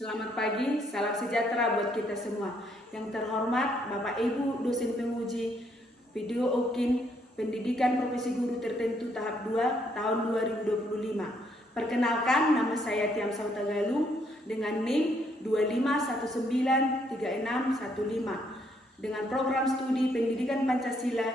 Selamat pagi, salam sejahtera buat kita semua. Yang terhormat Bapak Ibu dosen penguji video UKIN Pendidikan Profesi Guru Tertentu tahap 2 tahun 2025. Perkenalkan, nama saya Tiam Sauta Galung dengan NIM 25193615 dengan program studi Pendidikan Pancasila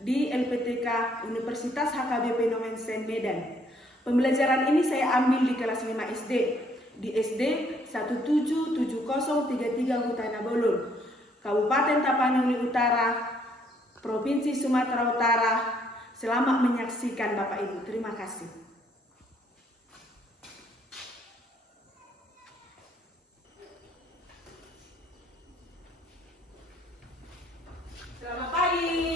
di LPTK Universitas HKBP Nomensen Medan. Pembelajaran ini saya ambil di kelas 5 SD. Di SD 177033 Hutana Bolon, Kabupaten Tapanuli Utara, Provinsi Sumatera Utara. Selamat menyaksikan Bapak Ibu. Terima kasih. Selamat pagi.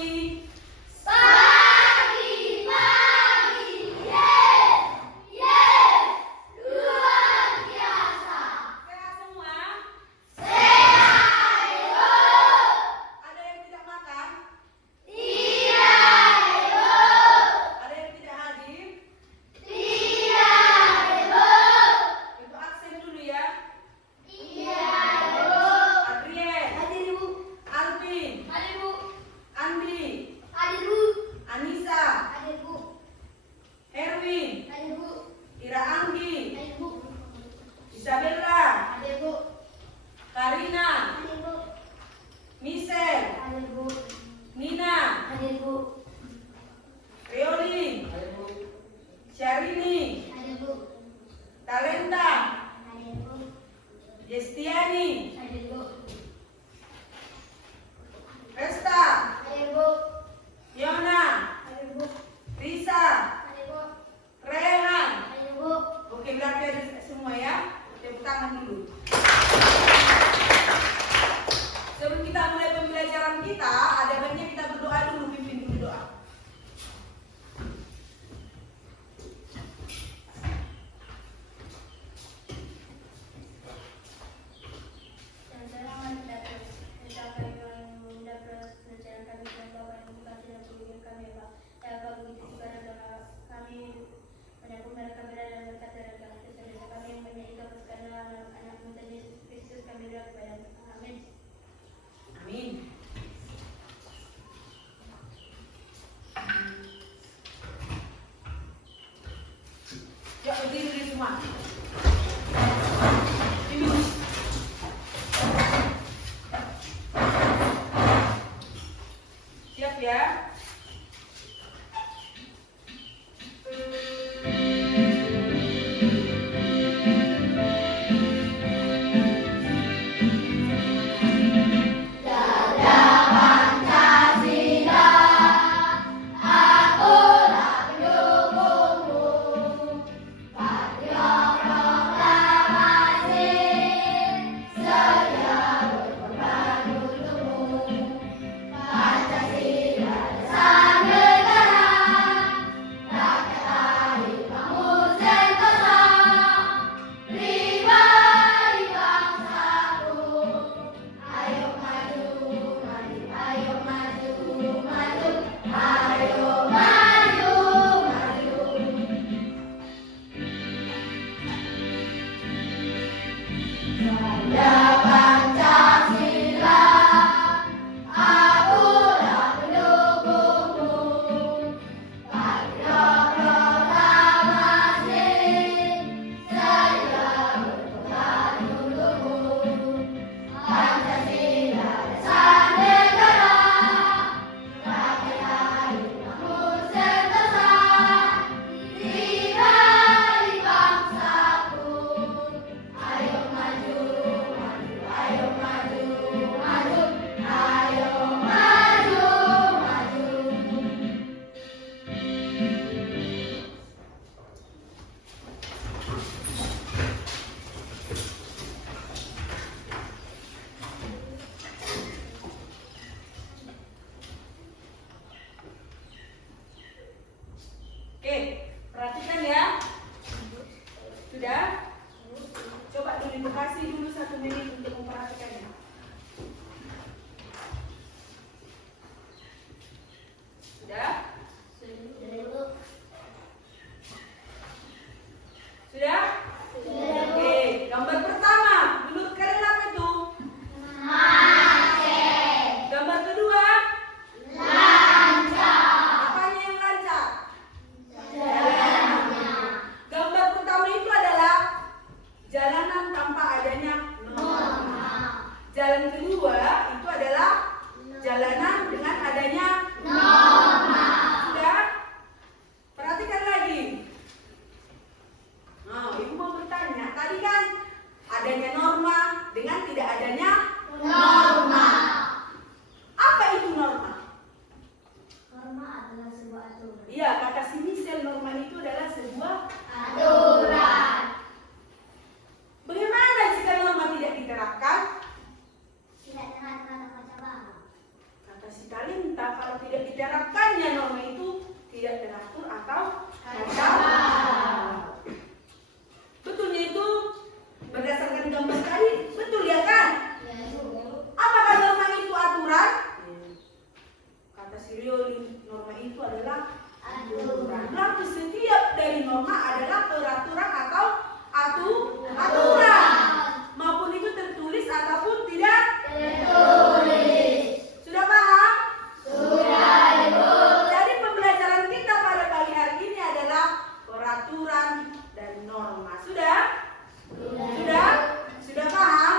Isabella, Karina, Misel, Nina, Reoli, Syarini, Talenta, Destiani, Resta, Yona, Risa, Rehan. Oke, belajar semua ya. Tepuk tangan dulu. Sebelum kita mulai pembelajaran kita, ada baiknya kita berdoa dulu, pimpin dulu doa. Amin. Yuk berdiri semua. Siap ya? Oke, perhatikan ya. Sudah? Coba dulu kasih dulu 1 menit untuk memperhatikannya. Sudah? Sudah? Oke, gambar pertama. perjalanan tanpa adanya norma. Jalan kedua itu adalah jalanan dengan adanya norma. Sudah? Perhatikan lagi. Nah, Ibu mau bertanya, tadi kan adanya norma dengan tidak adanya norma. Apa itu norma? Norma adalah sebuah aturan. Iya, kata si Michelle, norma itu adalah sebuah Aturan. Bagaimana jika norma tidak diterapkan? Tidak terhadap macam-macam. Kata si Kalinta, kalau tidak diterapkannya norma itu tidak teratur atau kacau. Betulnya itu berdasarkan gambar tadi, betul ya kan? Ya, Ibu. Apakah norma itu aturan? Kata si Rioli, norma itu adalah aturan. Lalu setiap dari norma adalah peraturan atau aturan. Maupun itu tertulis ataupun tidak Tertulis. Sudah paham? Sudah, Ibu. Jadi pembelajaran kita pada pagi hari ini adalah peraturan dan norma. Sudah? Sudah? Sudah paham?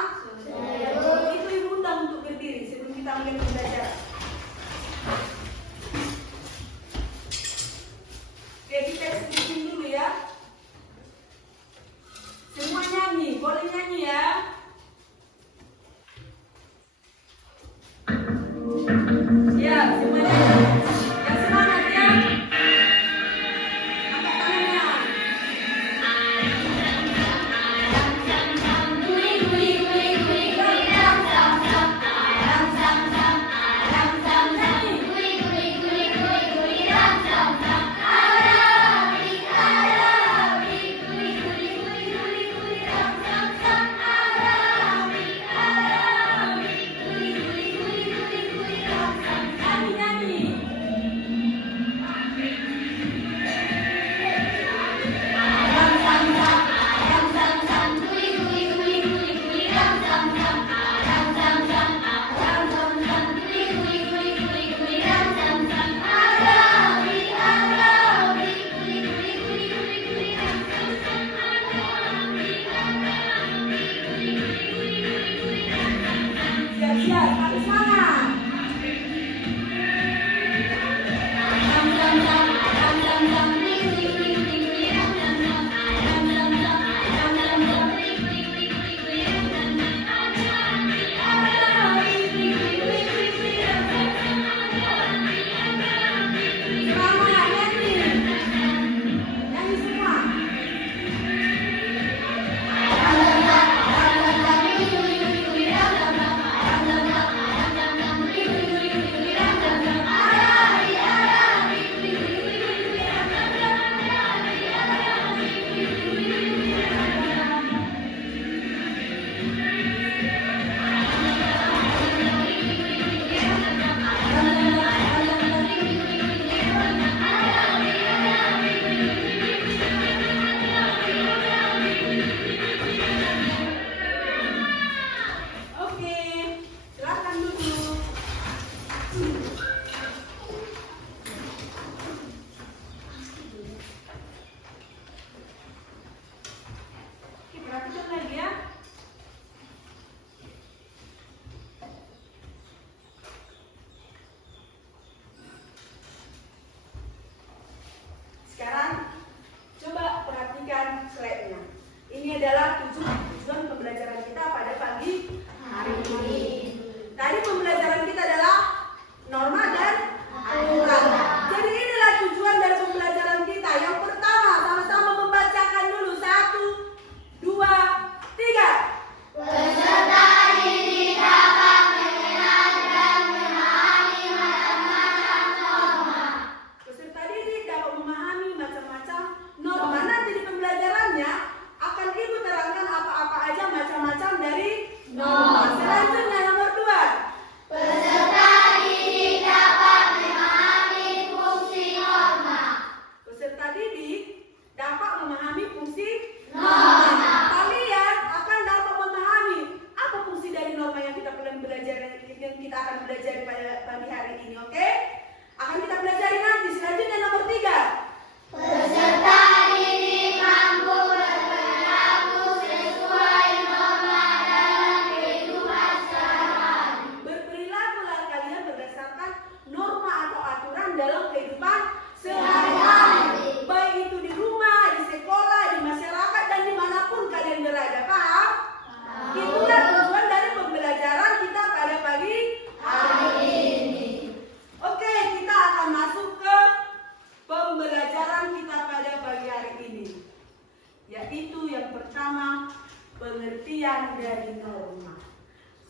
pengertian dari norma.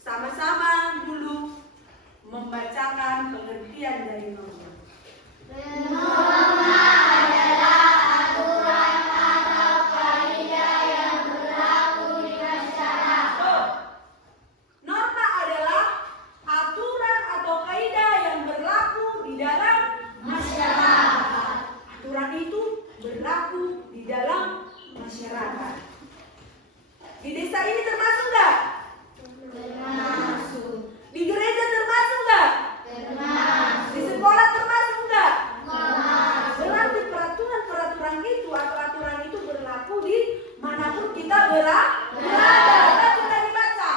Sama-sama dulu membacakan pengertian dari norma. Norma adalah aturan atau kaidah yang berlaku di masyarakat. Norma adalah aturan atau kaidah yang berlaku di dalam masyarakat. Aturan itu berlaku di dalam masyarakat. Di desa ini termasuk nggak? Termasuk. Di gereja termasuk nggak? Termasuk. Di sekolah termasuk nggak? Termasuk. Berarti peraturan-peraturan itu atau aturan itu berlaku di manapun kita berada. Mari kita dibaca.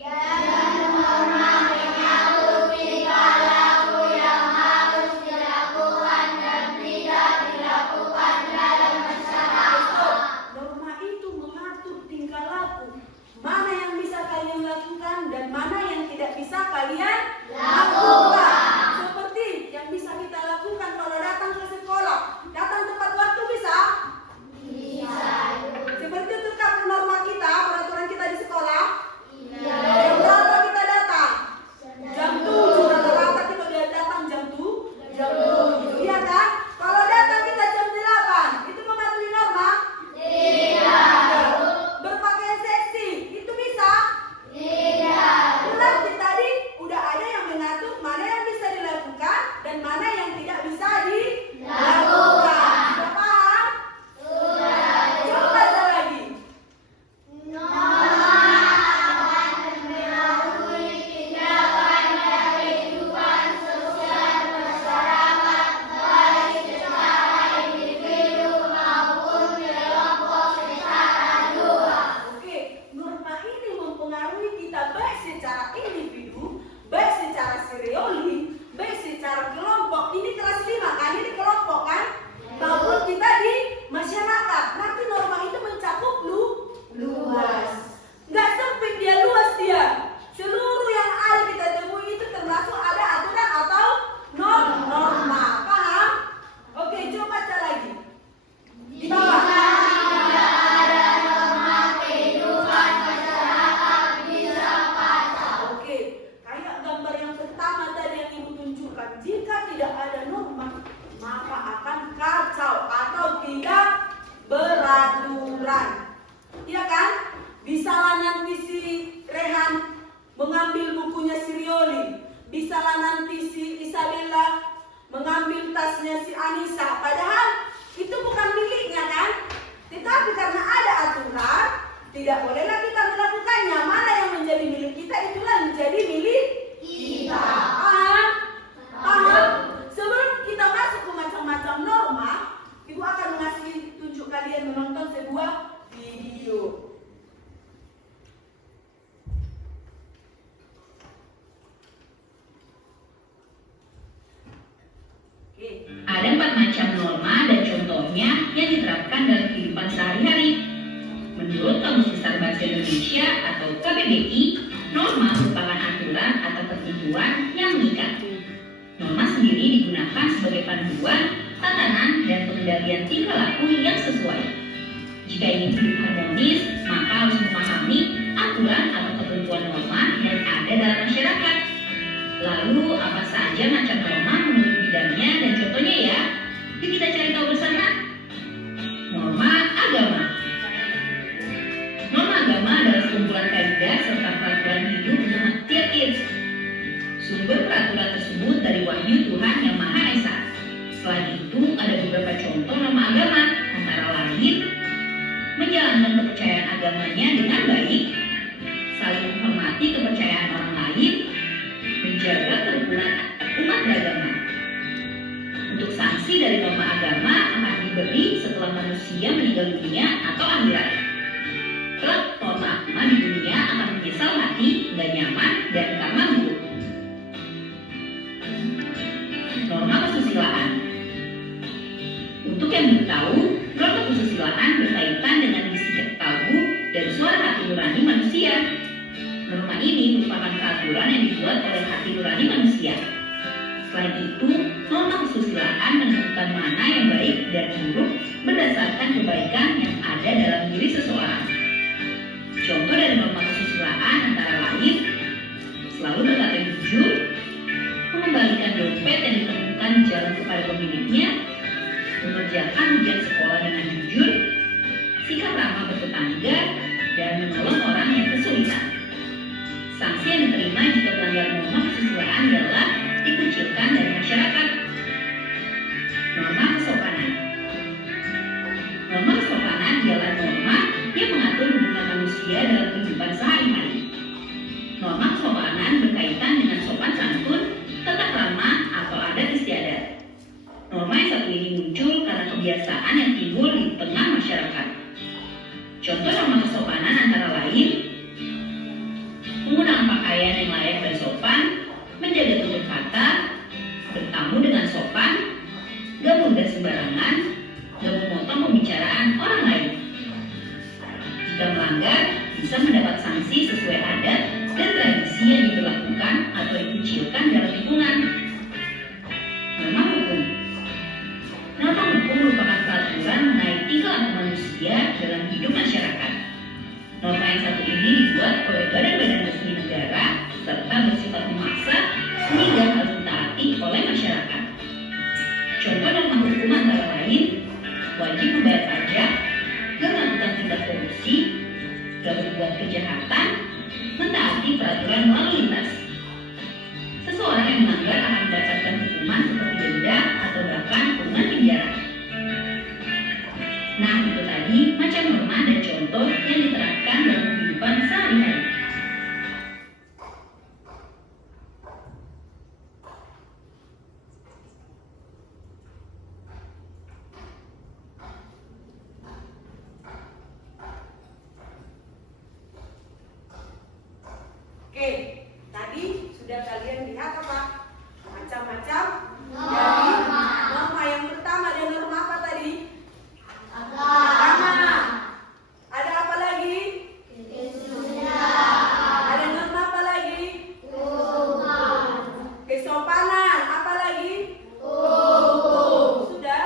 Dan norma mengatur tingkah laku yang harus dilakukan dan tidak dilakukan dalam masyarakat. Norma itu mengatur tingkah laku. Mana yang bisa kalian lakukan dan mana yang tidak bisa kalian lakukan. Seperti yang bisa kita lakukan kalau datang ke sekolah. Datang tepat waktu bisa? Bisa. Seperti itu kan norma kita, peraturan kita di sekolah. Iya. Jam berapa kita datang? Jam 7. Rata-rata kita udah datang jam 7. Jam 7. Iya kan? Kalau datang kita jam 8. Itu mematuhi norma? Tidak. Berpakaian seksi. Itu bisa? Tidak. Berarti tadi udah ada yang mengatur mana yang bisa dilakukan dan mana yang tidak bisa dilakukan. Sudah paham? Sudah. Coba baca lagi. Norma akan mempengaruhi tindakan dan kehidupan sosial masyarakat baik secara individu maupun kelompok secara luas. Oke, norma ini mempengaruhi kita baik secara individu, baik secara serioli, baik secara kelompok. Ini kelas 5 kan, ini kelompok kan? Maupun kita di masyarakat. Nanti norma itu mencakup luas. Nggak sempit dia, luas dia. Seluruh yang ada kita temui itu termasuk ada aturan atau norma. Paham? Oke, coba baca lagi. Di bawah. Tidak ada norma kehidupan masyarakat bisa kacau. Oke, kayak gambar yang pertama tadi yang Ibu tunjukkan. Jika tidak ada norma, maka akan kacau atau tidak beraturan. Iya kan? Bisalah nanti si Rehan mengambil bukunya si Rioli. Bisalah nanti si Isabella mengambil tasnya si Anissa. Padahal itu bukan miliknya kan? Tetapi karena ada aturan, tidak bolehlah kita melakukannya. Mana yang menjadi milik kita, itulah menjadi milik kita. Paham? Paham? Sebelum kita masuk ke macam-macam norma, Ibu akan mengasih tunjuk kalian menonton sebuah video. Oke. Ada 4 macam norma dan contohnya yang diterapkan dalam kehidupan sehari-hari. Menurut Kamus Besar Bahasa Indonesia atau KBBI, norma merupakan aturan atau ketentuan yang mengikat. Norma sendiri digunakan sebagai panduan, tatanan, dan pengendalian tingkah laku yang sesuai. Jika ingin hidup harmonis, maka harus memahami aturan atau ketentuan norma yang ada dalam masyarakat. Lalu, apa saja macam norma menurut bidangnya dan contohnya ya? Yuk kita cari tahu bersama. Norma agama. Norma agama adalah sekumpulan kaidah serta peraturan hidup untuk setiap diri. Sumber peraturan tersebut dari wahyu Tuhan Yang Maha Esa. Selain itu, ada beberapa contoh norma agama, antara lain menjalankan kepercayaan agamanya dengan baik, saling menghormati kepercayaan orang lain, menjaga kerukunan umat beragama. Untuk sanksi dari norma agama akan diberi setelah manusia meninggal dunia atau akhirat. Kelak norma agama di dunia akan menyesal mati, nggak nyaman, dan karma buruk. Norma kesusilaan. Untuk yang belum tahu, norma kesusilaan berkaitan dengan isi kalbu dan suara hati nurani manusia. Norma ini merupakan peraturan yang dibuat oleh hati nurani manusia. Selain itu, norma kesusilaan menentukan mana yang baik dan buruk berdasarkan kebaikan yang ada dalam diri seseorang. Contoh dari norma kesusilaan antara lain selalu berkata jujur, mengembalikan dompet yang ditemukan di jalan kepada pemiliknya, mengerjakan ujian sekolah dengan jujur, sikap ramah bertetangga, dan menolong orang yang kesulitan. Sanksi yang diterima jika melanggar norma kesusilaan adalah dikucilkan dari masyarakat. Norma kesopanan. Norma kesopanan adalah norma yang mengatur hubungan manusia dalam kehidupan sehari-hari. Norma kesopanan berkaitan dengan sopan santun, tata krama, atau adat istiadat. Norma yang satu ini muncul karena kebiasaan yang timbul di tengah masyarakat. Contoh norma kesopanan antara lain menggunakan pakaian yang layak dan sopan, menjaga tutur kata, bertamu dengan sopan, gak mudah sembarangan, gak memotong pembicaraan orang lain. Jika melanggar, bisa mendapat sanksi sesuai adat dan tradisi yang diberlakukan atau dikucilkan dalam lingkungan. Norma hukum. Norma hukum merupakan peraturan mengenai tingkah laku manusia dalam hidup masyarakat. Norma yang satu ini dibuat oleh badan-badan resmi negara serta bersifat memaksa sehingga harus ditaati oleh masyarakat. Contoh norma hukum antara lain wajib membayar pajak, gak melakukan tindak korupsi, gak berbuat kejahatan, mentaati peraturan lalu lintas. Seseorang yang melanggar akan mendapatkan hukuman seperti denda atau bahkan kurungan penjara. Nah, itu tadi macam norma dan contoh yang diterapkan dalam kehidupan sehari-hari. Oke, tadi sudah kalian lihat apa? Macam-macam dari norma. Yang pertama ada norma apa tadi? Agama. Ada apa lagi? Ada norma apa lagi? Kesopanan. Apa lagi? Sudah.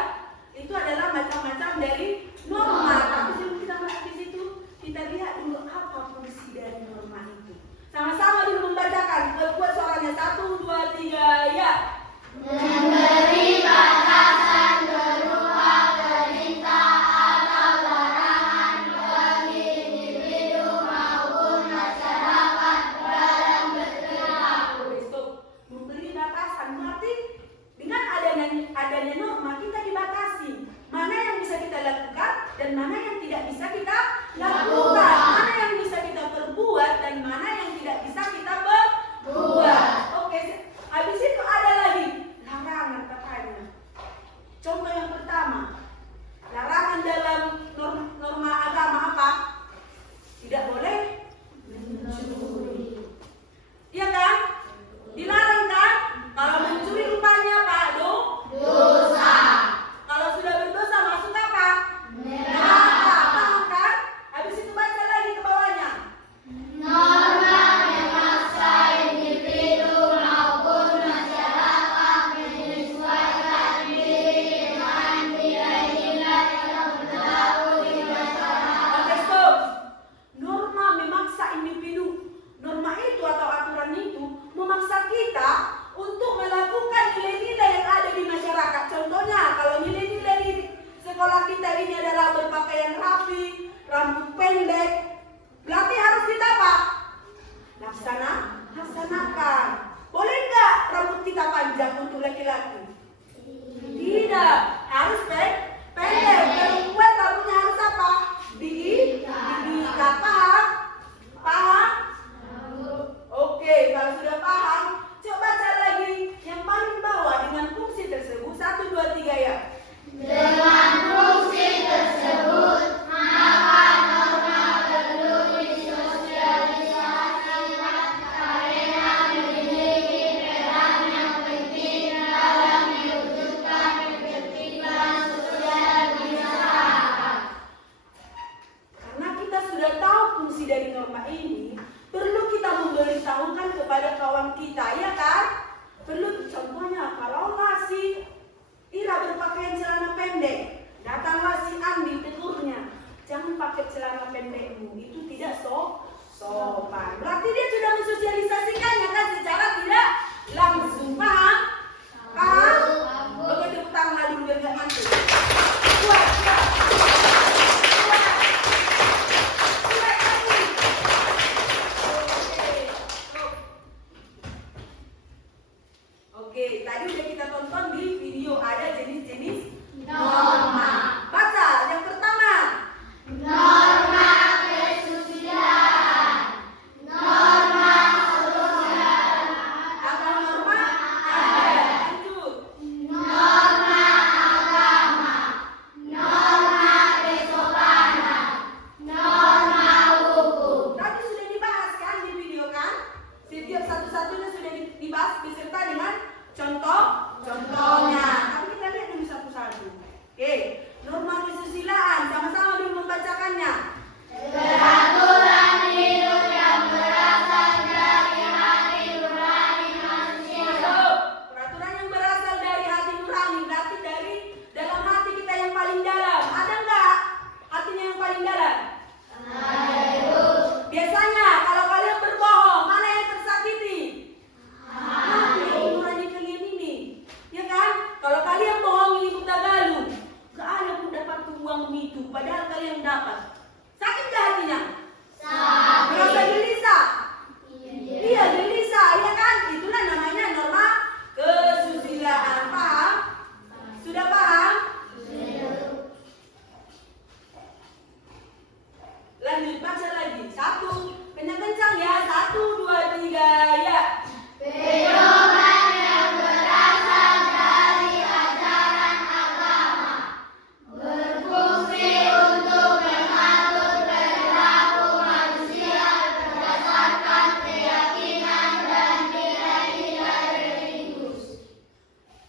Itu adalah macam-macam dari norma. Tapi sebelum kita masuk ke situ, kita lihat dulu apa fungsi dari norma itu. Sama-sama dulu membacakan. Buat suaranya 1, 2, 3, ya. Memberi batasan berupa perintah atau larangan bagi individu maupun masyarakat dalam berperilaku. Stop. Memberi batasan berarti dengan adanya norma kita dibatasi. Mana yang bisa kita lakukan dan mana yang tidak bisa kita lakukan. Mana yang bisa kita perbuat dan mana yang tidak bisa kita berbuat. Oke. Habis itu ada lagi larangan katanya. Contoh yang pertama, larangan dalam norma agama apa? Tidak boleh mencuri. Iya kan? Dilarang kan? Kalau mencuri rupanya apa? Dosa. Kalau sudah berdosa masuk apa? Neraka. Paham kan? Habis itu baca lagi ke bawahnya. Norma memaksa individu maupun masyarakat menyesuaikan diri dengan nilai-nilai yang berlaku di masyarakat. Oke, stop. Norma memaksa individu. Norma itu atau aturan itu memaksa kita untuk melakukan nilai-nilai yang ada di masyarakat. Contohnya, kalau nilai-nilai di sekolah kita ini adalah berpakaian rapi, rambut pendek, berarti harus kita apa? Laksanakan. Boleh nggak rambut kita panjang untuk laki-laki? Tidak, harus pendek. Perempuan rambutnya harus apa? Diikat. Paham? Oke, kalau sudah paham, coba baca lagi yang paling bawah dengan fungsi tersebut. 1, 2, 3 ya. Dengan fungsi tersebut, maka norma perlu disosialisasi karena memiliki peran yang penting dalam mewujudkan ketertiban sosial di masyarakat. Karena kita sudah tahu fungsi dari norma ini, perlu kita memberitahukan kepada kawan kita, ya kan? Perlu contohnya kalau si Ira berpakaian celana pendek, datanglah si Andi tegurnya, jangan pakai celana pendekmu, itu tidak tidak sopan. Berarti dia sudah mensosialisasikannya kan secara tidak langsung. Paham? Paham? Oke, tepuk tangan dulu biar nggak ngantuk. Kuat, kuat. Kuat lagi. Oke, tadi udah kita tonton di video ada jenis-jenis norma. Baca yang pertama. Norma kesusilaan. Norma kesusilaan. Apa norma? Ada. Lanjut. Norma agama. Norma kesopanan. Norma hukum. Tadi sudah dibahas kan di video kan? Setiap satu-satunya sudah dibahas beserta dengan contohnya. Tapi kita lihat dulu satu-satu. Oke, norma kesusilaan sama-sama dulu membacakannya. Peraturan hidup yang berasal dari hati nurani manusia. Peraturan yang berasal dari hati nurani berarti dari dalam hati kita yang paling dalam. Ada nggak hatinya yang paling dalam? Ada itu. Biasanya kalau kalian berbohong, mana yang tersakiti? Hati nurani kalian ini, ya kan? Kalau kalian bohong ini buta galu, gak ada pun dapat uang itu, padahal kalian dapat. Sakit gak hatinya? Sakit. Merasa gelisah? Iya, gelisah, ya kan? Itulah namanya norma kesusilaan. Paham? Sudah paham? Lanjut, baca lagi. Satu, kencang-kencang ya. 1, 2, 3, ya. Pedoman yang berasal dari ajaran agama berfungsi untuk mengatur perilaku manusia berdasarkan keyakinan dan nilai-nilai religius.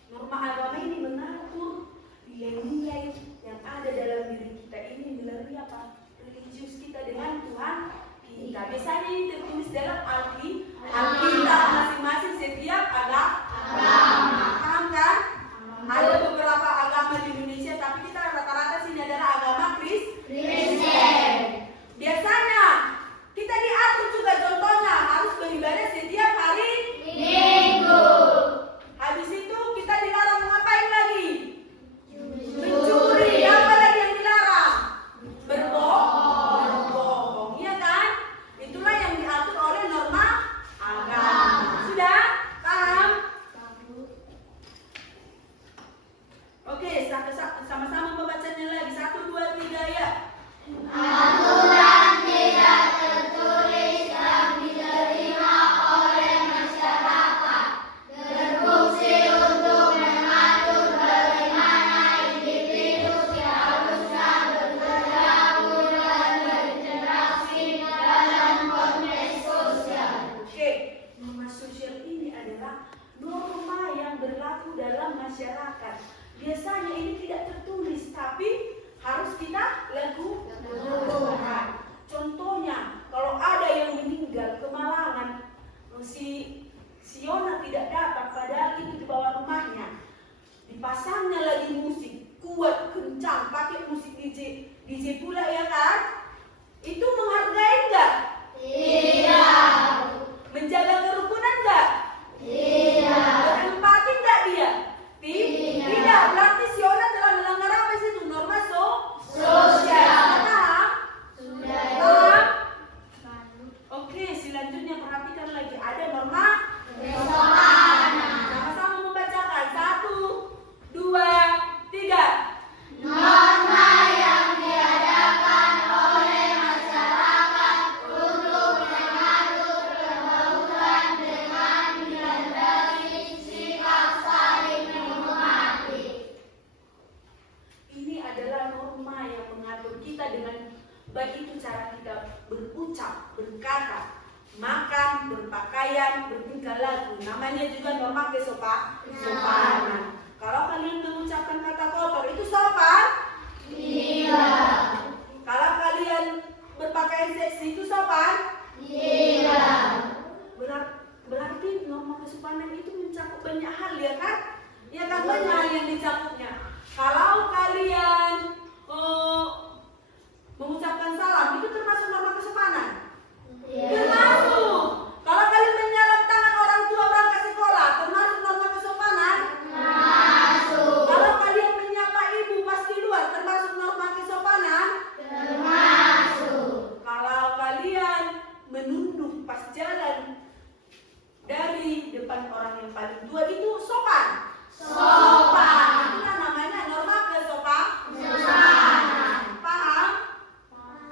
Norma agama ini mengatur nilai-nilai yang ada dalam diri kita ini melalui apa? Religius kita dengan Tuhan kita. Biasanya ini tertulis dalam Alkitab masing-masing setiap agama. Paham kan? Ada beberapa agama di Indonesia, tapi kita rata-rata sini adalah agama Kristen. Biasanya kita diatur juga contohnya harus beribadah setiap hari Minggu. Habis itu kita dilarang ngapain lagi? Mencuri. Apa lagi yang dilarang? Berbohong. Iya kan? Itulah yang diatur oleh norma agama. Sudah? Paham? Oke, sama-sama membacanya lagi. 1, 2, 3 ya. Aturan tidak tertulis yang diterima oleh masyarakat berfungsi untuk mengatur bagaimana individu seharusnya berperilaku dan berinteraksi dalam konteks sosial. Oke, norma sosial ini adalah norma yang berlaku dalam masyarakat. Biasanya ini tidak tertulis, tapi harus kita lakukan. Contohnya, kalau ada yang meninggal kemalangan, si Yona tidak dapat, padahal itu di bawah rumahnya. Dipasangnya lagi musik kuat, kencang, pakai musik DJ pula ya kan? Itu menghargai enggak? Tidak. Menjaga kerukunan enggak? Tidak. Berempati enggak dia? Tidak. Tidak, berarti si Yona telah melanggar apa sih itu? Norma Sosial. Paham? Sudah Paham? Oke, selanjutnya perhatikan lagi. Ada norma kesopanan. sama-sama membacakan. 1, 2, 3. Norma yang diadakan oleh masyarakat untuk mengatur pergaulan dengan menjadi sikap saling menghormati. Ini adalah norma yang mengatur kita dengan baik itu cara kita berucap, berkata, makan, berpakaian, bertingkah laku. Namanya juga norma kesopanan. Kalau kalian mengucapkan kata kotor, itu sopan? Tidak. Kalau kalian berpakaian seksi, itu sopan? Tidak. Berarti norma kesopanan itu mencakup banyak hal ya kan? Ya kan, banyak hal yang dicakupnya. Kalau kalian mengucapkan salam, itu termasuk norma kesopanan? pas jalan dari depan orang yang paling tua itu sopan. Sopan. Itulah namanya norma ke sopan. Sopan. Paham?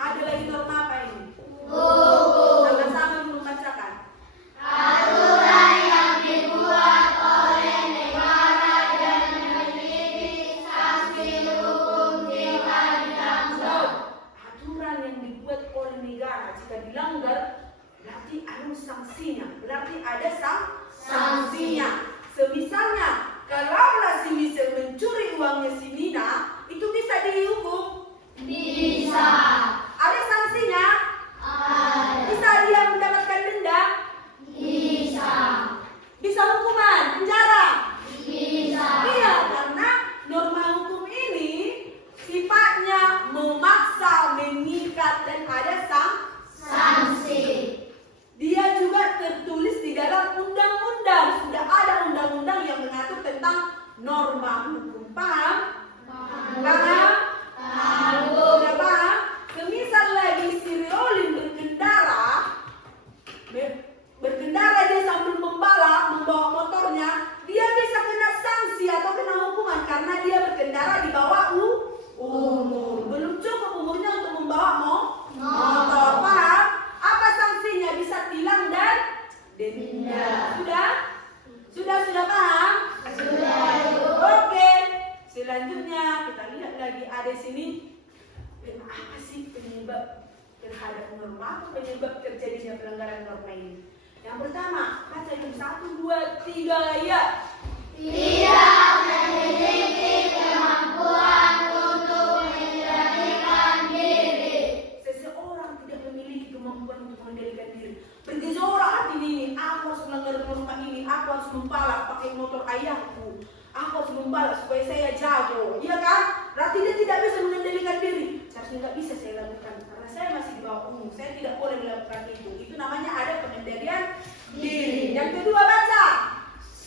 Ada lagi norma apa ini? Sama-sama dulu bacakan. Aturan yang dibuat oleh negara dan memiliki sanksi hukum jika dilanggar. Aturan yang dibuat oleh negara jika dilanggar berarti ada sanksinya. Berarti ada sanksinya. Semisalnya kalaulah si Michel mencuri uangnya si Nina, itu bisa dihukum? Bisa. Ada sanksinya? Ada. Bisa dia mendapatkan denda? Bisa. Bisa hukuman penjara? Bisa. Iya, karena norma hukum ini sifatnya memaksa, mengikat, dan ada Sanksi. Dia juga tertulis di dalam undang-undang. Sudah ada undang-undang yang mengatur tentang norma hukum. Paham? Paham? Sudah paham? Semisal lagi si Riolin berkendara dia sambil membawa motornya, dia bisa kena sanksi atau kena hukuman karena dia berkendara di bawah umur. Belum cukup umurnya untuk membawa motor. Paham? Apa sanksinya? Bisa tilang dan denda. Sudah paham? Sudah. Oke. Selanjutnya kita lihat lagi ada di sini apa sih penyebab terhadap norma atau penyebab terjadinya pelanggaran norma ini. Yang pertama, baca itu 1, 2, 3 ya. Tidak memiliki kemampuan untuk mengendalikan diri. Seseorang tidak memiliki kemampuan untuk mengendalikan diri. Bergejolak hati ini, aku harus melanggar norma ini, aku harus membalap pakai motor ayahku, aku harus membalap supaya saya jago, iya kan? Berarti dia tidak bisa mengendalikan diri. Seharusnya nggak bisa saya lakukan karena saya masih di bawah umur, saya tidak boleh melakukan itu. Itu namanya ada pengendalian diri. Yang kedua baca.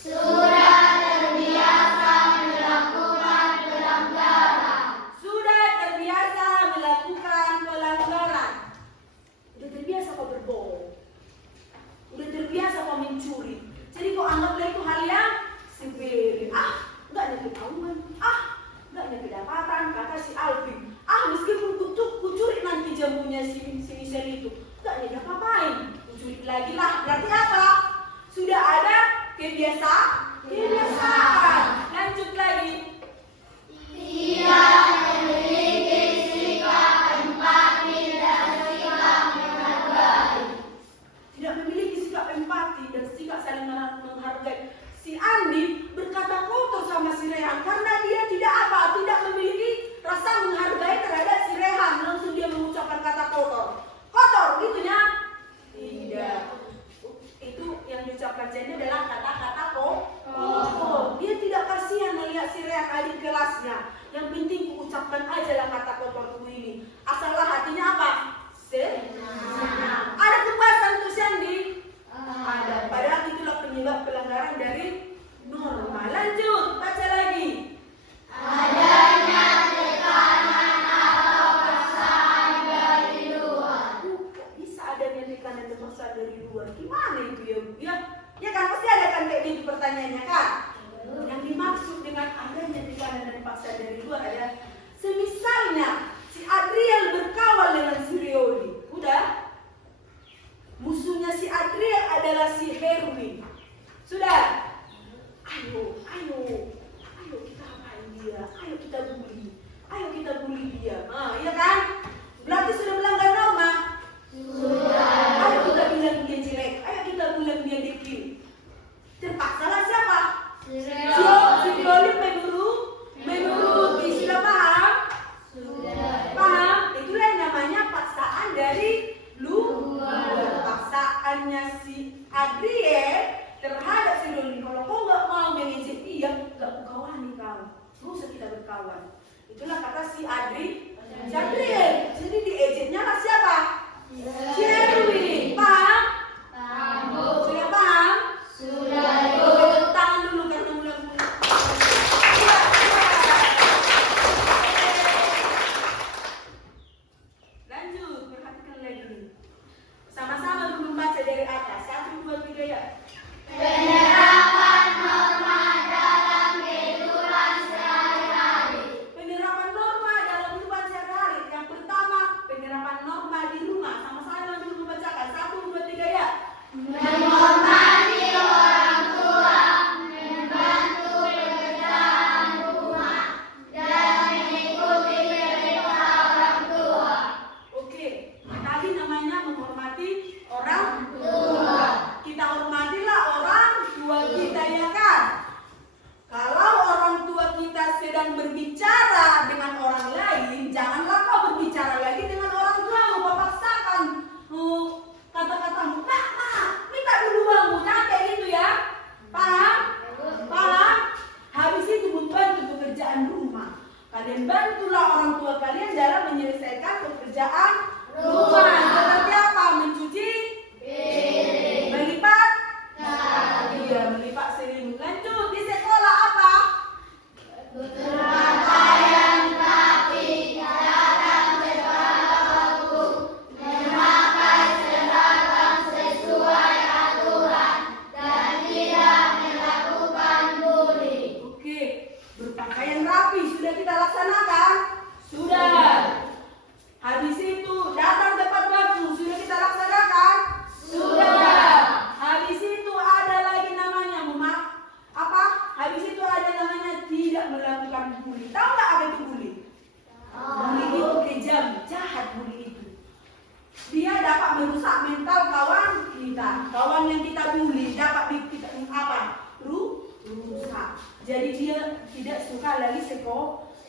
Sudah terbiasa melakukan pelanggaran. Sudah terbiasa melakukan pelanggaran. Udah terbiasa kau berbohong. Udah terbiasa kau mencuri. Jadi kau anggaplah itu hal yang sepele. Nggak ada ketahuan. Nggak ada kedapatan, kata si Alvin. Meskipun kucuri nanti jamunya si Michel itu, nggak ada apa-apain. Kucuri lagi lah. Berarti apa? Sudah ada kebiasaan. Lanjut lagi. Tidak memiliki sikap empati dan sikap menghargai. Tidak memiliki sikap empati dan sikap saling menghargai. Si Andi berkata kotor sama si Rehan karena dia tidak memiliki rasa menghargai terhadap si Rehan. Langsung dia mengucapkan kata kotor. Kotor gitunya? Tidak. Itu yang diucapkan Jenny adalah kata-kata kotor. Dia tidak kasihan melihat si Rehan adik kelasnya. Yang penting ucapkan aja lah kata kotorku ini. Asallah hatinya apa? Senang. Ada kepuasan untuk Sandy? Ada. Padahal itulah penyebab pelanggaran dari norma. Lanjut, baca lagi. Adanya tekanan atau paksaan dari luar. Kok bisa adanya tekanan dan paksaan dari luar? Gimana itu ya? Ya kan pasti ada kan kayak gitu pertanyaannya kan? Yang dimaksud dengan adanya tekanan dan paksaan dari luar adalah semisalnya si Adriel berkawal dengan si Rioli. Udah? Musuhnya si Adriel adalah si Herwin. Sudah? Ayo kita apain dia? Ayo kita bully dia. Iya kan? Berarti sudah melanggar norma. Sudah. Ayo kita bilang dia jelek. Ayo kita bilang dia dikit. Terpaksalah siapa? Si Riolin menuruti. Sudah paham? Sudah. Paham? Itulah yang namanya paksaan dari luar. Paksaannya si Adriel terhadap si Riolin. Kalau kau nggak mau mengejek dia, nggak berkawan kau. Nggak usah kita berkawan. Itulah kata si Adriel. Jadi diejeknya lah siapa? Si Erwin. Paham? Sudah paham? Sudah. Tepuk tangan dulu karena mulai. Lanjut, perhatikan lagi. Sama-sama dulu baca dari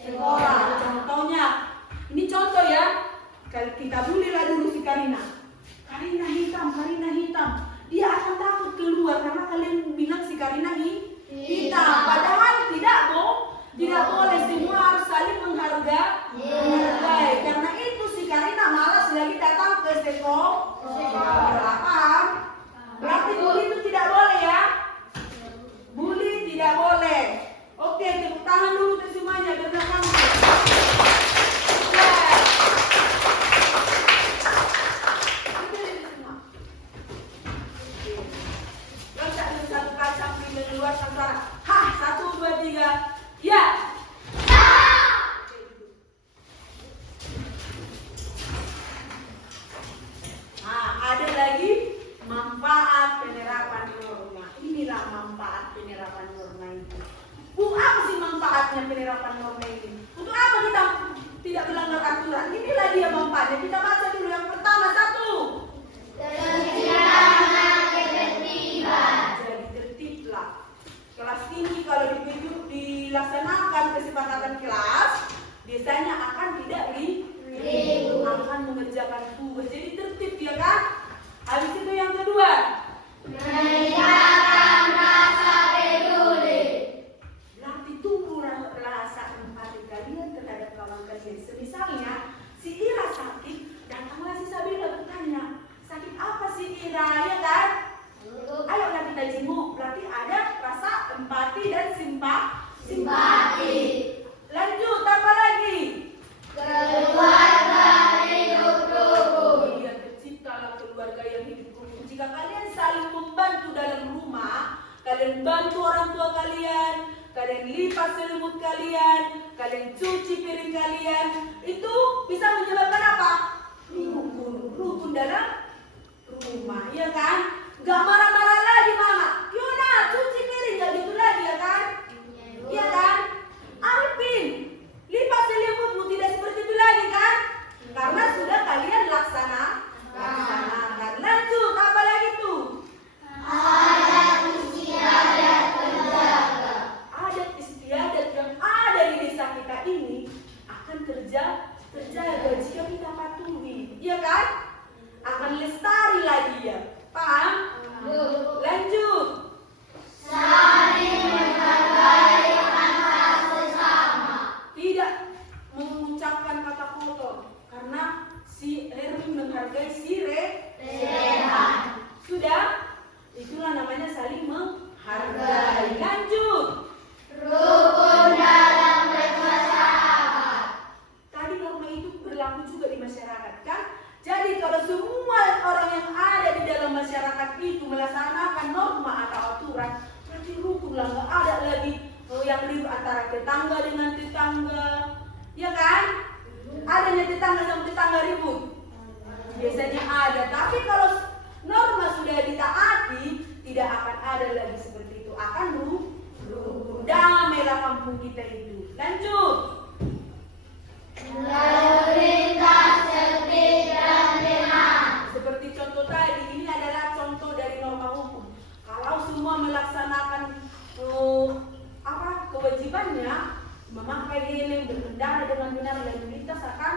sekolah. Contohnya, ini contoh ya. Kalau kita bulilah dulu si Karina. Karina hitam. Dia akan takut keluar karena kalian bilang si Karina hitam. Padahal tidak boleh, semua harus saling menghargai. Karena itu si Karina malas lagi datang ke sekolah. Berarti bully itu tidak boleh ya. Bully tidak boleh. Oke, tepuk tangan dulu ke semuanya. Dengarkan. Satu kaca pilih luar antara. Hah, 1, 2, 3. Ya. Nah, ada lagi manfaat penerapan norma. Inilah manfaat penerapan norma itu. Apa sih manfaatnya penerapan norma ini? Untuk apa kita tidak melanggar aturan? Inilah dia manfaatnya. Kita baca dulu yang pertama, 1. Jadi tertiblah. Kelas ini kalau dilaksanakan kesepakatan kelas, biasanya akan tidak akan mengerjakan tugas. Jadi tertib ya kan? Habis itu yang kedua, Meningkatkan rasa peduli. latih tumbuh rasa empati kalian terhadap kawan kalian. Misalnya, si Ira sakit, datanglah si Sabila bertanya, sakit apa si Ira, ya kan? Ayolah kita isimu, berarti ada rasa empati dan simpati. Lanjut, apa lagi? Keluarga hidup rukun. Iya, terciptalah keluarga yang hidup rukun. Jika kalian saling membantu dalam rumah, kalian bantu orang tua kalian lipat selimut kalian cuci piring kalian, itu bisa menyebabkan apa? Rukun dalam rumah, ya kan? Gak marah-marah lagi mama. Yona, cuci piring, gak gitu lagi ya kan? Iya kan? Arifin, lipat selimutmu, tidak seperti itu lagi kan? Karena sudah kalian laksanakan. Lanjut, apa lagi tuh? Adat istiadat terjaga. Adat istiadat yang ada di desa kita ini akan terjaga jika kita patuhi, iya kan? Akan lestari lagi ya. Paham? Lanjut. Saling menghargai antar sesama. Tidak mengucapkan kata kotor karena si Erwin menghargai si Rehan. Sudah? Itulah namanya saling menghargai. Lanjut. Rukun dalam bermasyarakat. Tadi norma itu berlaku juga di masyarakat kan? Jadi kalau semua orang yang ada di dalam masyarakat itu melaksanakan norma atau aturan, berarti rukun lah, nggak ada lagi yang ribut antara tetangga dengan tetangga, ya kan? Adanya tetangga sama tetangga ribut, biasanya ada. Tapi kalau norma sudah ditaati, tidak akan ada lagi seperti itu. Akan rukun, damailah kampung kita itu. Lanjut. Lalu lintas tertib dan benar. Seperti contoh tadi, ini adalah contoh dari norma hukum. Kalau semua melaksanakan kewajibannya, memakai helm, berkendara dengan benar, lalu lintas akan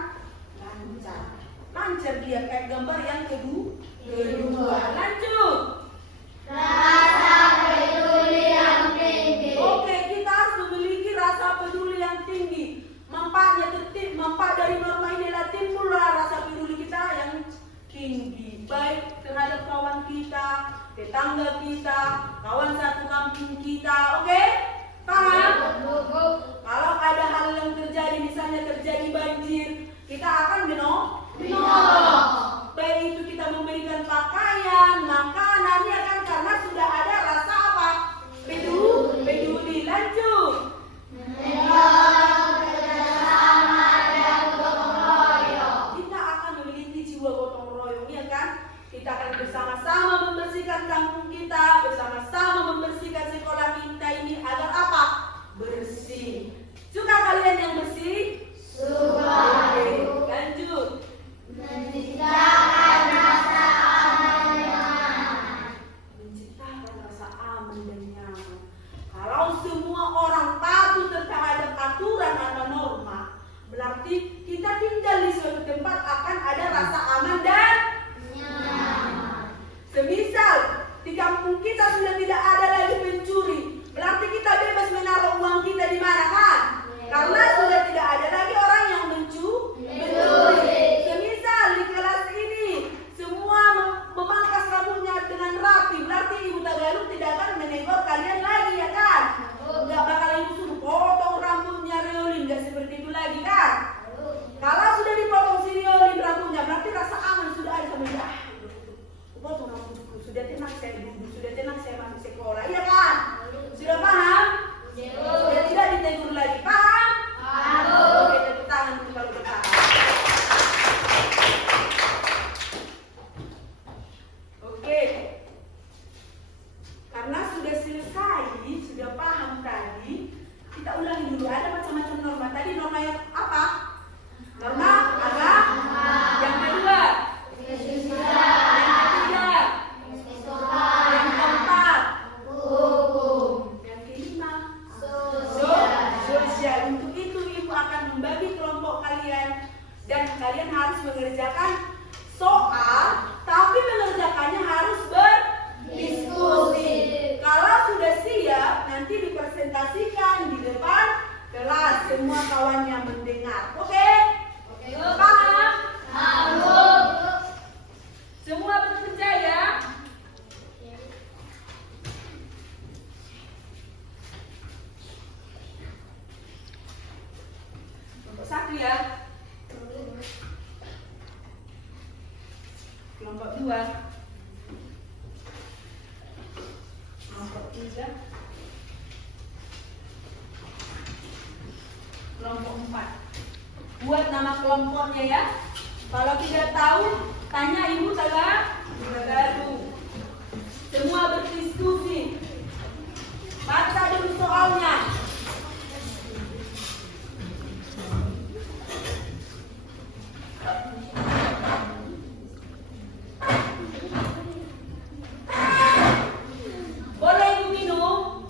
lancar dia kayak gambar yang kedua. Lanjut. Rasa peduli yang tinggi. Oke, kita harus memiliki rasa peduli yang tinggi. Manfaat dari norma ini adalah timbullah rasa peduli kita yang tinggi, baik terhadap kawan kita, tetangga kita, kawan satu kampung kita. Oke? Paham? Kalau ada hal yang terjadi, misalnya terjadi banjir, kita akan menolong. Baik itu kita memberikan pakaian, makanan, ya kan? Karena sudah ada rasa apa? Peduli. Lanjut. Kita akan memiliki jiwa gotong royong, ya kan? Kita akan bersama-sama membersihkan kampung kita, bersama-sama membersihkan sekolah kita ini agar apa? Bersih. Suka kalian yang bersih? Suka. Lanjut. Menciptakan rasa aman Sudah tenang saya duduk, sudah tenang saya masuk sekolah, iya kan? Sudah paham? Sudah tidak ditegur lagi, paham? Oke, tepuk tangan dulu kalau udah paham. Oke, karena sudah selesai, sudah paham tadi, kita ulangi dulu. Ada macam-macam norma. Tadi norma yang apa? Norma agama. Yang kedua, yang ketiga, yang keempat, yang kelima, sosial. Untuk itu ibu akan membagi kelompok kalian dan kalian harus mengerjakan soal, tapi mengerjakannya harus berdiskusi. Kalau sudah siap, nanti dipresentasikan di depan kelas, semua kawannya mendengar. Oke? Paham? Semua bekerja ya? Kelompok 1 ya? Kelompok 2, kelompok 3, kelompok 4. Buat nama kelompoknya ya. Kalau tidak tahu, tanya ibu tergabung. Semua berdiskusi. Baca dulu soalnya. Boleh ibu minum?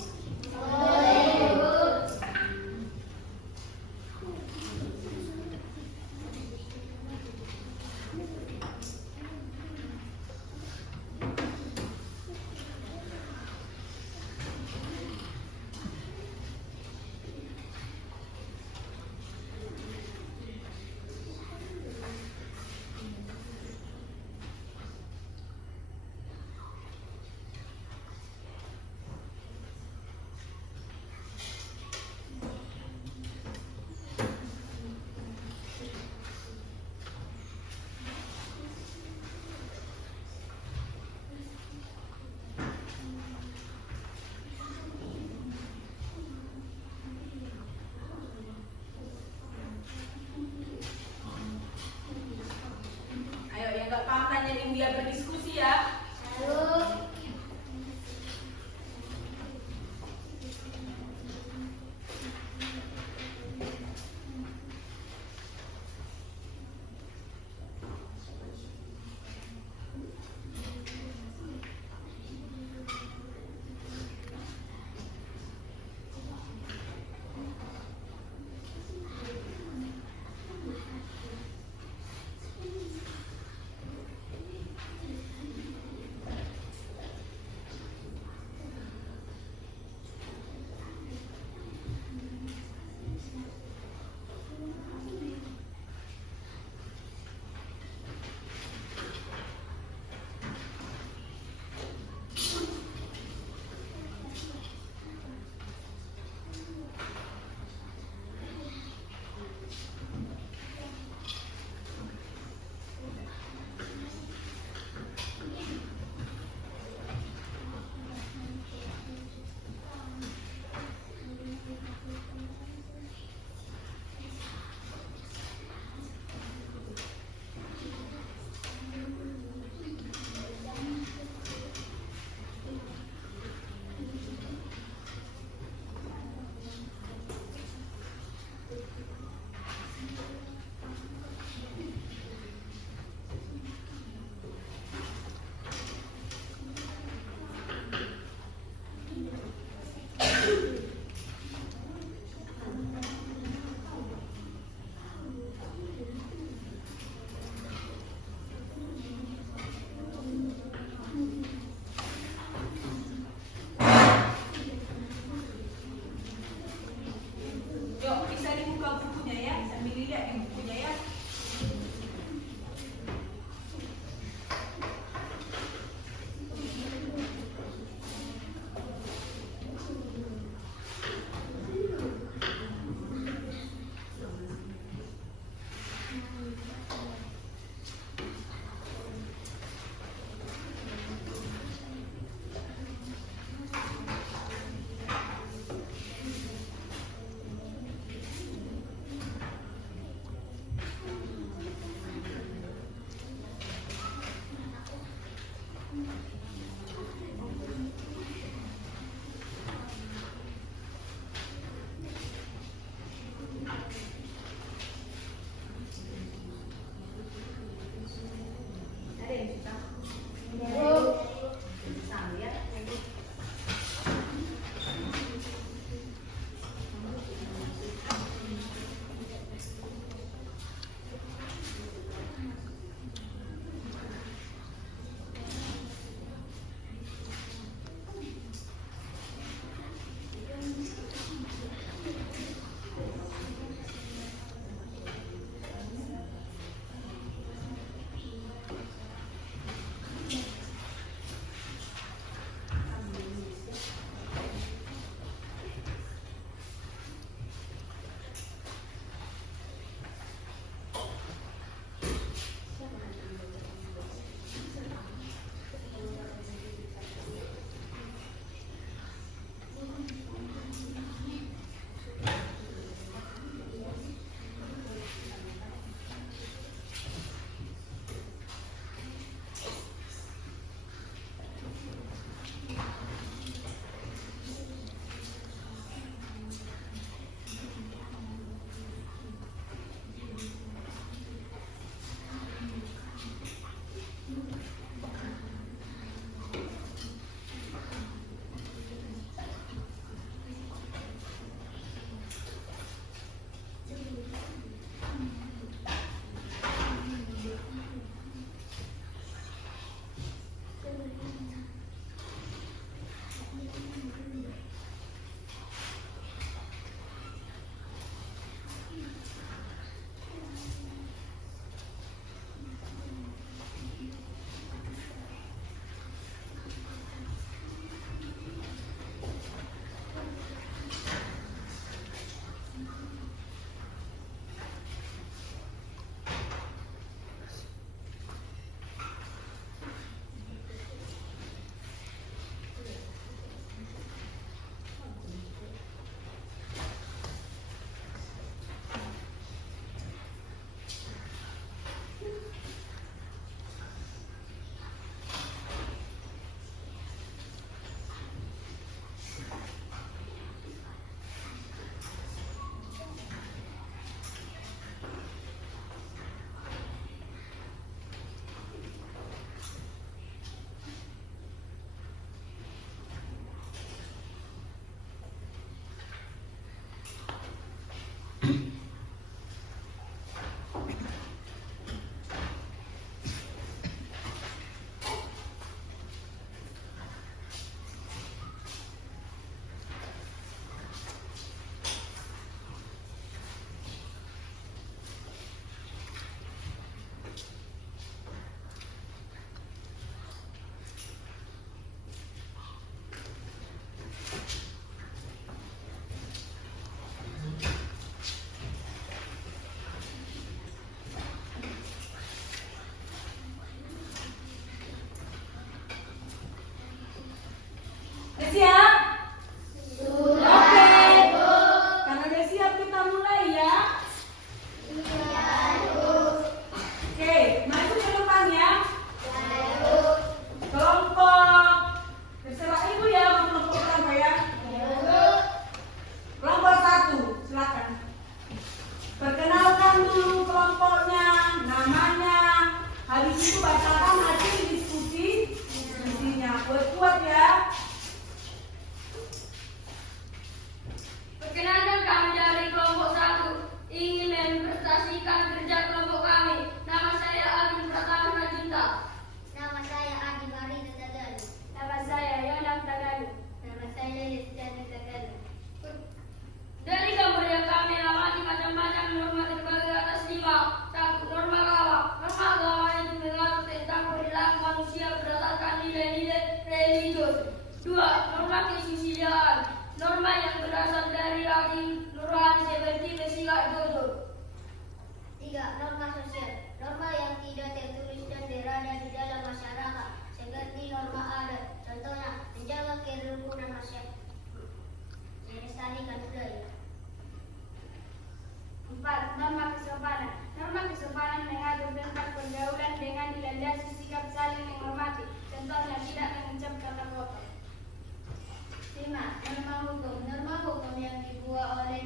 buat kuat ya. Perkenalkan, kami dari kelompok 1 ingin mempresentasikan kerja kelompok kami. Nama saya Agim Pratama Rajinta. Nama saya Adi Marina Tagalu. Nama saya Yonam Tagalu. Nama saya Yesdani Tagalu. Dari gambar yang kami amati macam-macam norma terbagi atas 5. 1. Norma agama. Norma agama itu mengatur tentang perilaku manusia berdasarkan nilai-nilai religius. 2. Norma kesusilaan. Norma yang berasal dari hati nurani seperti bersikap jujur. 3. Norma sosial. Norma yang tidak tertulis dan berada di dalam masyarakat, seperti norma adat. Contohnya, menjaga kerukunan masyarakat, melestarikan budaya. 4. Norma kesopanan. Norma kesopanan mengatur tentang pergaulan dengan dilandasi sikap saling menghormati. Contohnya, tidak mengucap kata kotor. 5. Norma hukum. Norma hukum yang dibuat oleh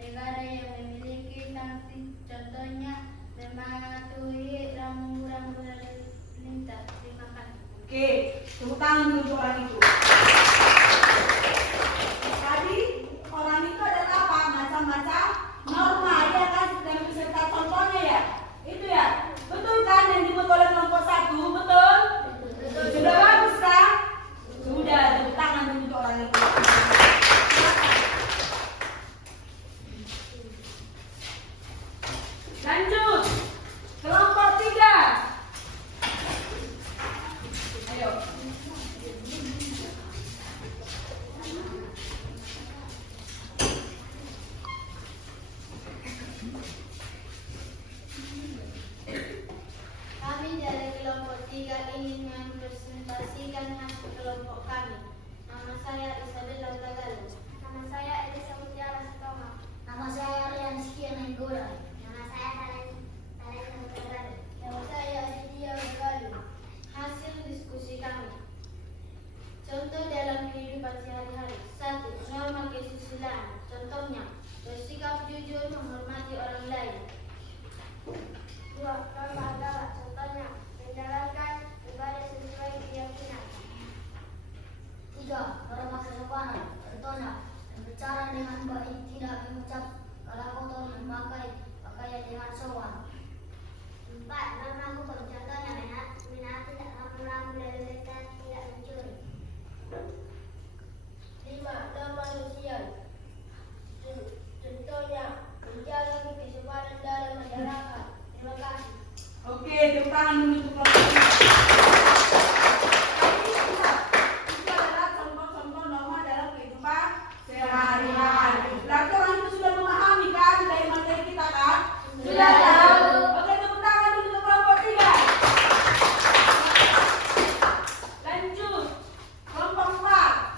negara yang memiliki sanksi, contohnya mematuhi rambu-rambu lalu lintas. Terima kasih. Oke, tepuk tangan dulu untuk orang itu. Tadi orang itu adalah apa? Macam-macam norma ya kan, dan beserta contohnya ya. Itu ya. Betul kan yang dibuat oleh kelompok 1? Betul? Sudah bagus kan? Sudah, tepuk tangan dulu untuk orang itu. Lanjut. Kelompok 3. Ayo. Kami dari kelompok 3 ingin mempresentasikan hasil kelompok kami. Nama saya Isabella Tagalu. Nama saya Elisa Mutiara Sutoma. Nama saya Rian Sekian Nenggora. Nama saya Talenta Tagalu. Nama saya Aditya Tagalu. Hasil diskusi kami. Contoh dalam kehidupan sehari-hari. 1. Norma kesusilaan. Contohnya, bersikap jujur, menghormati orang lain. 2. Norma agama. Contohnya, menjalankan ibadah sesuai keyakinan. 3. Norma kesopanan. Contohnya, berbicara dengan baik, tidak mengucap kata kotor, memakai pakaian dengan sopan. 4. Norma hukum. Contohnya, menaati rambu-rambu lalu lintas, tidak mencuri. 5. Norma sosial. Contohnya, menjaga kesopanan dalam masyarakat. Terima kasih. Oke, tepuk tangan dulu untuk kelompok 3. Itu adalah contoh-contoh norma dalam kehidupan sehari-hari. Berarti orang itu sudah memahami kan dari materi kita kan? Sudah tahu. Oke, tepuk tangan dulu untuk kelompok 3. Lanjut. Kelompok 4.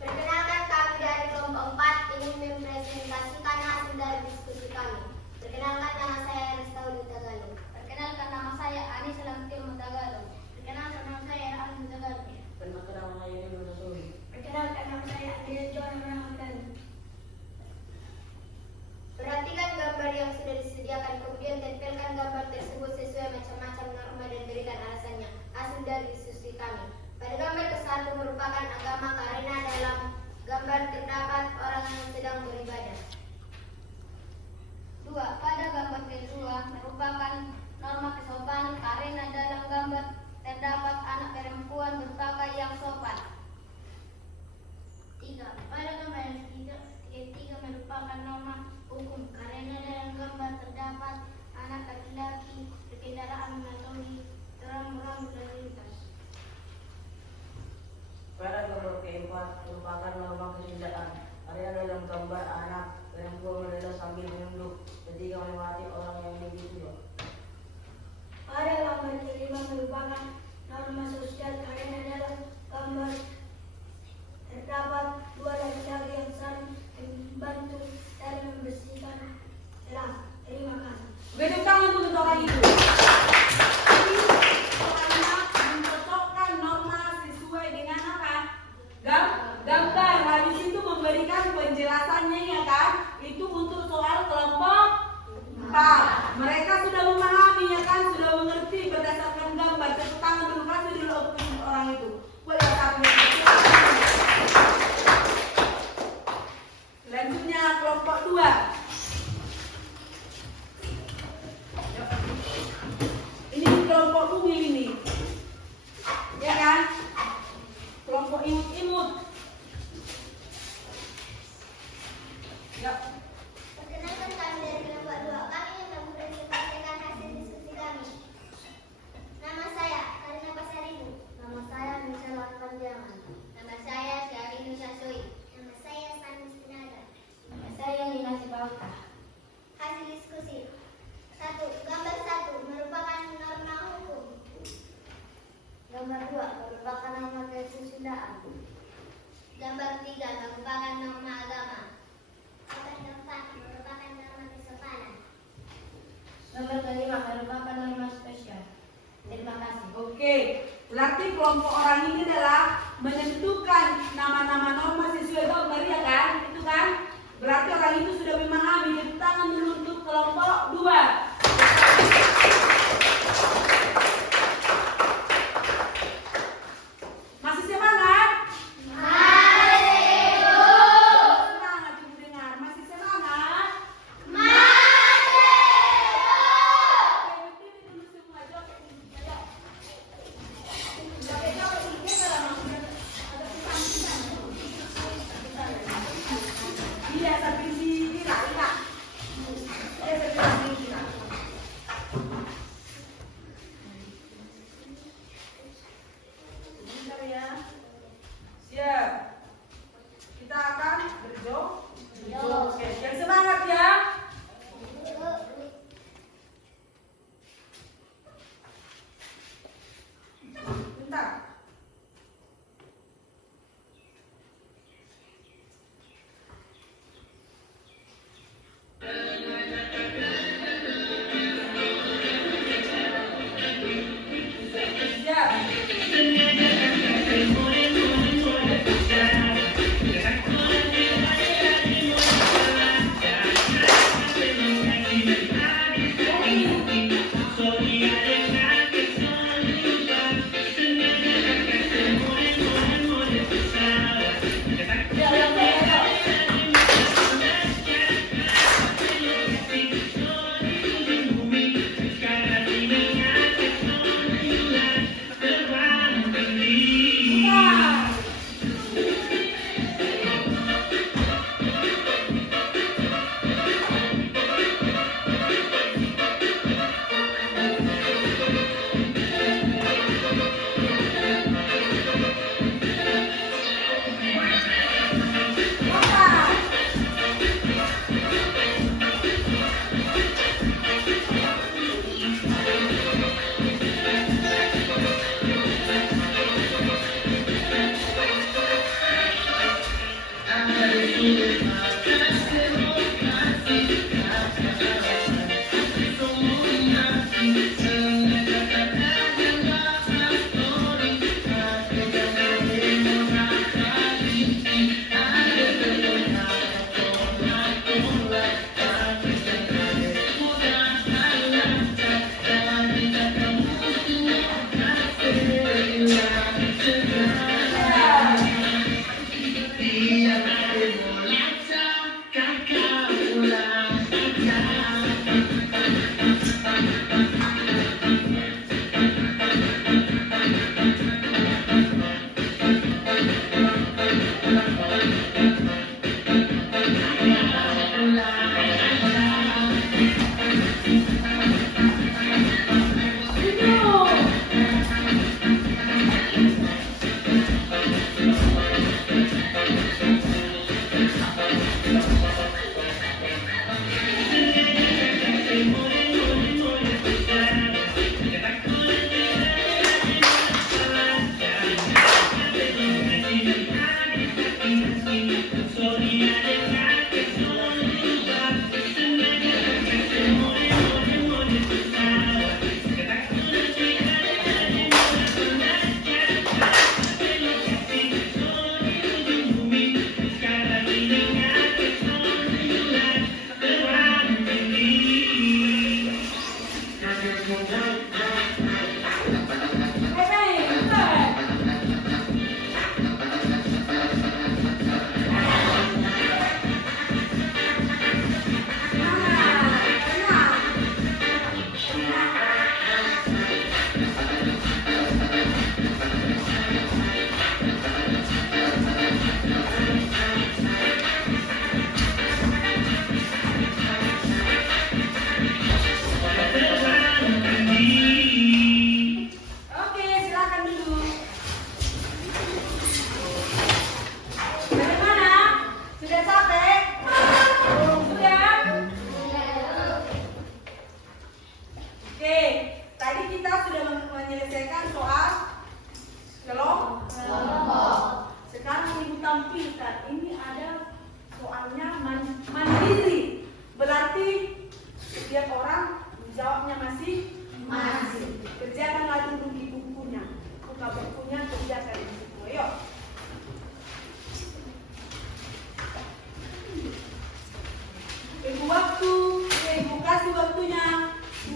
Perkenalkan, kami dari kelompok 4 ingin mempresentasikan hasil dari diskusi kami. Perkenalkan, nama saya Restauli Tagalu. Perkenalkan, nama saya Ani Salamtir Mutagalu. Perkenalkan, nama saya Rahman Mutagalu. Perkenalkan, nama saya Yuri Mutagalu. Perkenalkan, nama saya Andrea John Rahman. Perhatikan gambar yang sudah disediakan, kemudian tempelkan gambar tersebut sesuai macam-macam norma dan berikan alasannya. Hasil dari diskusi kami. Pada gambar ke-1 merupakan agama karena dalam gambar terdapat orang yang sedang beribadah. 2. Pada gambar kedua merupakan norma kesopanan karena dalam gambar terdapat anak perempuan berpakaian yang sopan. 3. Pada gambar yang ketiga merupakan norma hukum karena dalam gambar terdapat anak laki-laki berkendaraan mematuhi rambu-rambu lalu lintas. Pada gambar keempat merupakan norma kesusilaan karena dalam gambar anak perempuan berada sambil menunduk ketika melewati orang yang begitu. Pada gambar kelima merupakan norma sosial karena dalam gambar terdapat dua laki-laki yang saling membantu dalam membersihkan kelas. Terima kasih. Tepuk tangan untuk orang itu. Jadi, orangnya mencocokkan norma sesuai dengan apa? Gambar. Habis itu memberikan penjelasannya ya kan? Yuk. Perkenalkan kami dari kelompok 2. Kami akan mempresentasikan hasil diskusi kami. Nama saya Karina Pasaribu. Nama saya Michelle Panjangan. Nama saya Syahrini Syasoi. Nama saya Sani Sinaga. Nama saya Nina Sibauta. Hasil diskusi. 1. Gambar 1 merupakan norma hukum. Gambar 2 merupakan norma kesusindaan. Gambar 3 merupakan norma agama. Gambar 4 merupakan norma kesopanan. Gambar 5 merupakan norma spesial. Terima kasih. Oke, berarti kelompok orang ini adalah menentukan nama-nama norma sesuai gambar ya kan? Itu kan? Berarti orang itu sudah memahami. Tepuk tangan dulu untuk kelompok 2. Masih semangat? Semangat ibu dengar. Masih semangat? Oke, berdiri dulu semua. Joget ini. Ayo. Joget-joget ini kalau mau. Ada pisang-pisang. Iya, sampai sini lah.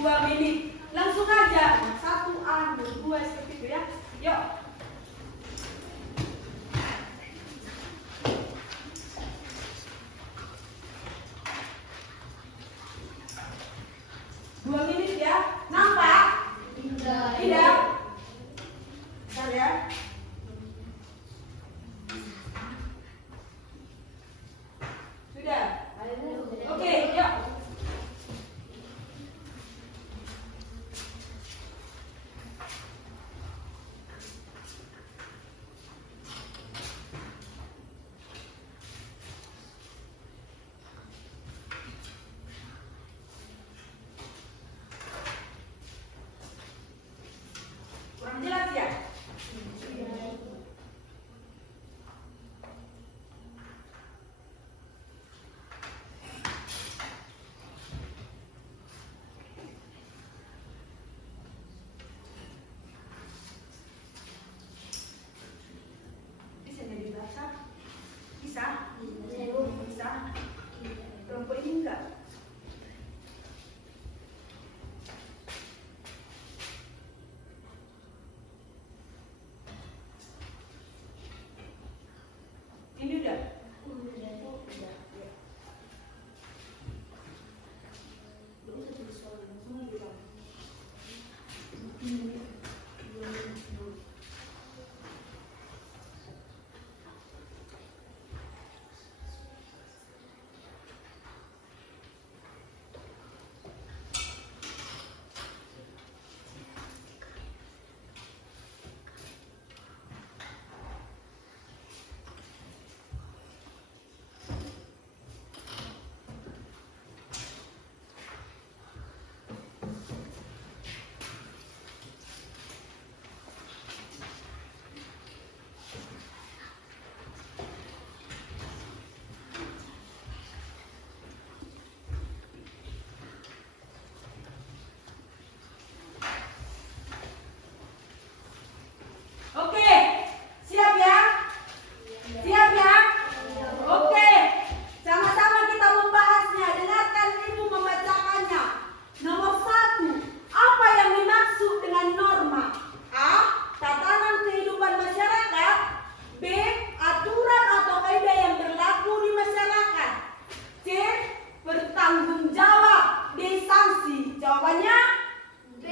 2 menit. Langsung aja. 1A, 2 seperti itu ya. Yuk. Dua menit ya. Nampak? Tidak. Bentar ya. Sudah. Oke, yuk. Kurang jelas ya? Bisa jadi bahasa? Bisa? Bisa? Kelompok ini enggak? Ini udah? Oke, siap ya? Siap ya? Oke, sama-sama kita membahasnya. Dengarkan Ibu membacakannya. Nomor 1, apa yang dimaksud dengan norma? A. Tatanan kehidupan masyarakat. B. Aturan atau kaidah yang berlaku di masyarakat. C. Bertanggung jawab. D. Sanksi. Jawabannya B.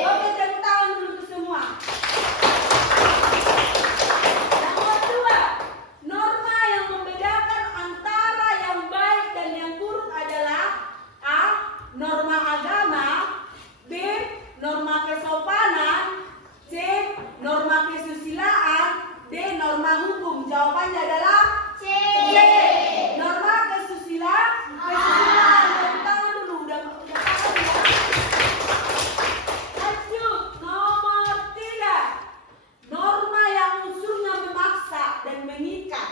Oke, tepuk tangan dulu untuk semua. Nomor 2, norma yang membedakan antara yang baik dan yang buruk adalah A. Norma agama. B. Norma kesopanan. C. Norma kesusilaan. D. Norma hukum. Jawabannya adalah C. Norma kesusilaan. Tepuk tangan dulu. Udah paham ya? Lanjut, nomor 3. Norma yang unsurnya memaksa dan mengikat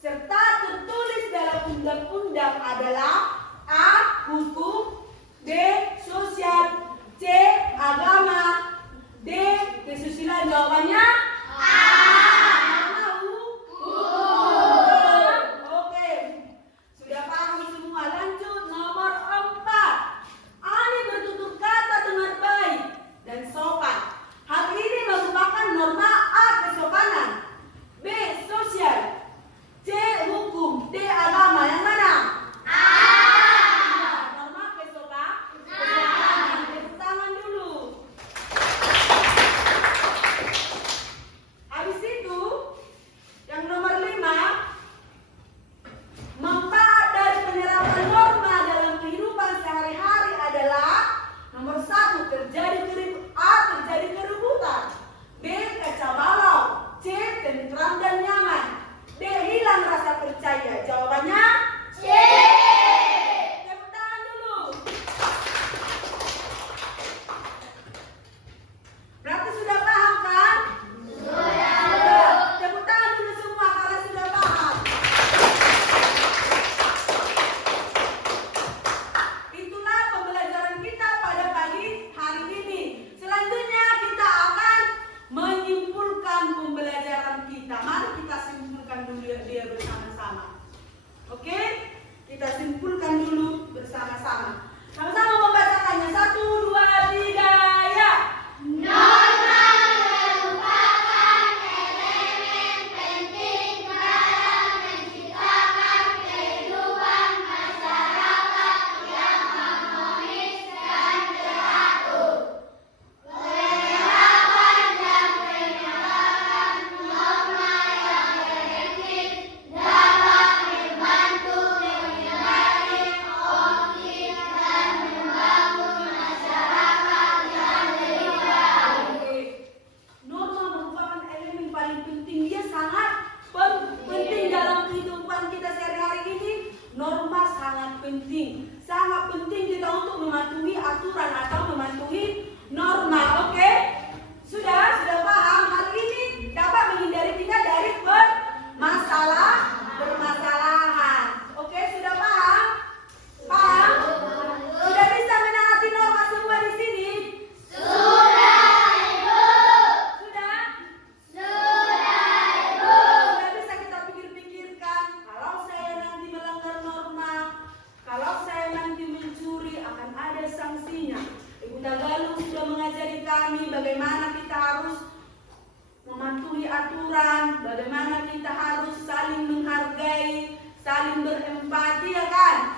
serta tertulis dalam undang-undang adalah A. Hukum. B. Sosial. C. Agama. D. Kesusilaan. Jawabannya A. Norma hukum. Oke, sudah paham semua. Lanjut, nomor 4. Ani bertutur kata dengan baik dan sopan. Hal ini merupakan norma A. Kesopanan. B. Sosial. C. Hukum. D. Agama. Yang mana? A. bagaimana kita harus mematuhi aturan, bagaimana kita harus saling menghargai, saling berempati, ya kan?